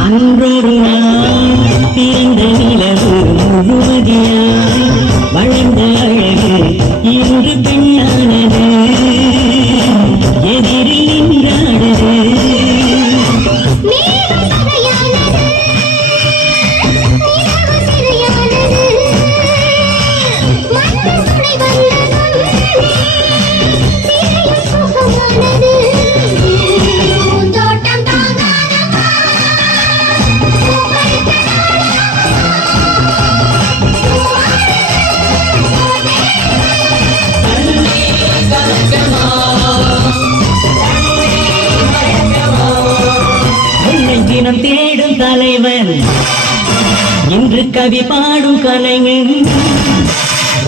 அன்றொரு நாள் பிறந்த நிலவு முழுவதியாய் வளர்ந்த அழகு இன்று பெண்ணானது எதிரில் நின்றாடுது தினம் தேடும் தலைவன் இன்று கவி பாடும் கலைஞன்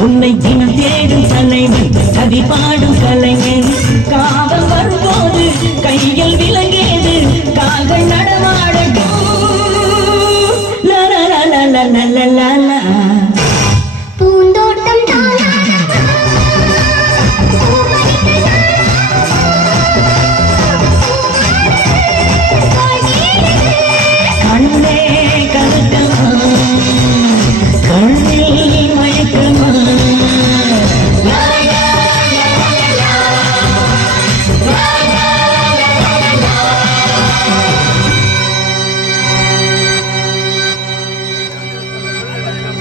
உன்னை தினம் தேடும் தலைவன் கவி பாடும் கலைஞன் காவல் வரும்போது கையில் விலங்கியது கால்கள் நடமாட